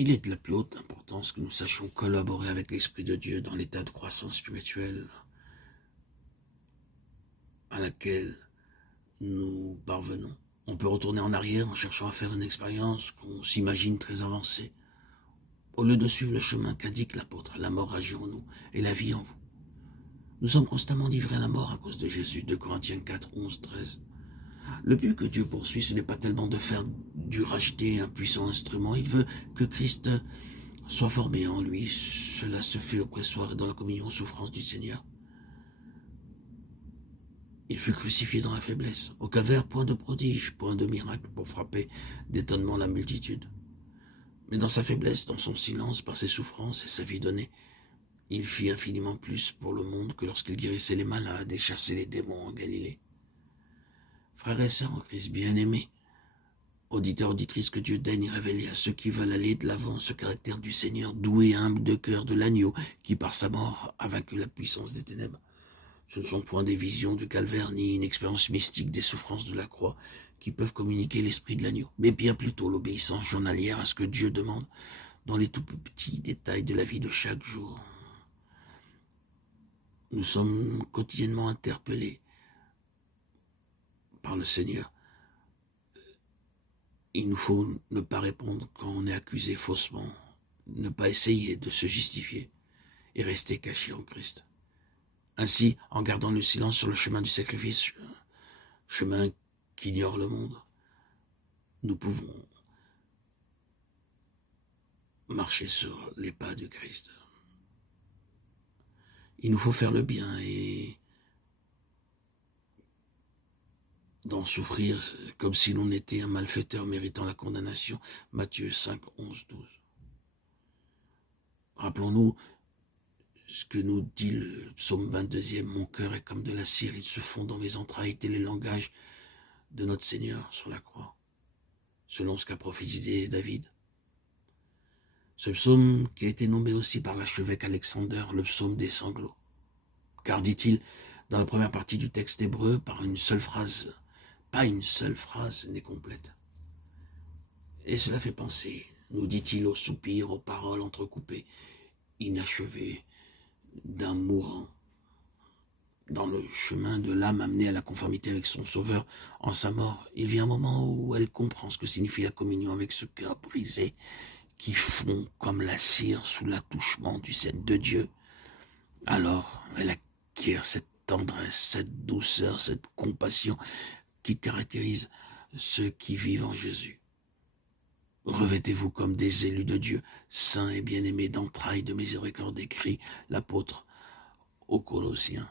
Il est de la plus haute importance que nous sachions collaborer avec l'Esprit de Dieu dans l'état de croissance spirituelle à laquelle nous parvenons. On peut retourner en arrière en cherchant à faire une expérience qu'on s'imagine très avancée, au lieu de suivre le chemin qu'indique l'apôtre. La mort agit en nous et la vie en vous. Nous sommes constamment livrés à la mort à cause de Jésus, 2 Corinthiens 4, 11, 13. Le but que Dieu poursuit, ce n'est pas tellement de faire du racheté un puissant instrument. Il veut que Christ soit formé en lui. Cela se fait au pressoir et dans la communion aux souffrances du Seigneur. Il fut crucifié dans la faiblesse. Au calvaire, point de prodige, point de miracle pour frapper d'étonnement la multitude. Mais dans sa faiblesse, dans son silence, par ses souffrances et sa vie donnée, il fit infiniment plus pour le monde que lorsqu'il guérissait les malades et chassait les démons en Galilée. Frères et sœurs en Christ bien-aimés, auditeurs, auditrices, que Dieu daigne révéler à ceux qui veulent aller de l'avant ce caractère du Seigneur, doux et humble de cœur de l'agneau, qui par sa mort a vaincu la puissance des ténèbres. Ce ne sont point des visions du calvaire, ni une expérience mystique des souffrances de la croix qui peuvent communiquer l'esprit de l'agneau, mais bien plutôt l'obéissance journalière à ce que Dieu demande dans les tout petits détails de la vie de chaque jour. Nous sommes quotidiennement interpellés par le Seigneur. Il nous faut ne pas répondre quand on est accusé faussement, ne pas essayer de se justifier et rester caché en Christ. Ainsi, en gardant le silence sur le chemin du sacrifice, chemin qu'ignore le monde, nous pouvons marcher sur les pas du Christ. Il nous faut faire le bien et d'en souffrir comme si l'on était un malfaiteur méritant la condamnation. Matthieu 5, 11, 12. Rappelons-nous ce que nous dit le psaume 22e, « Mon cœur est comme de la cire, il se fond dans mes entrailles », tel est le langage de notre Seigneur sur la croix, selon ce qu'a prophétisé David. Ce psaume qui a été nommé aussi par l'archevêque Alexander, le psaume des sanglots. Car, dit-il, dans la première partie du texte hébreu, par une seule phrase, pas une seule phrase n'est complète. Et cela fait penser, nous dit-il, aux soupirs, aux paroles entrecoupées, inachevées, d'un mourant, dans le chemin de l'âme amenée à la conformité avec son Sauveur en sa mort. Il vient un moment où elle comprend ce que signifie la communion avec ce cœur brisé qui fond comme la cire sous l'attouchement du sein de Dieu. Alors, elle acquiert cette tendresse, cette douceur, cette compassion qui caractérise ceux qui vivent en Jésus. Revêtez-vous comme des élus de Dieu, saints et bien-aimés d'entrailles de miséricorde, écrit l'apôtre aux Colossiens.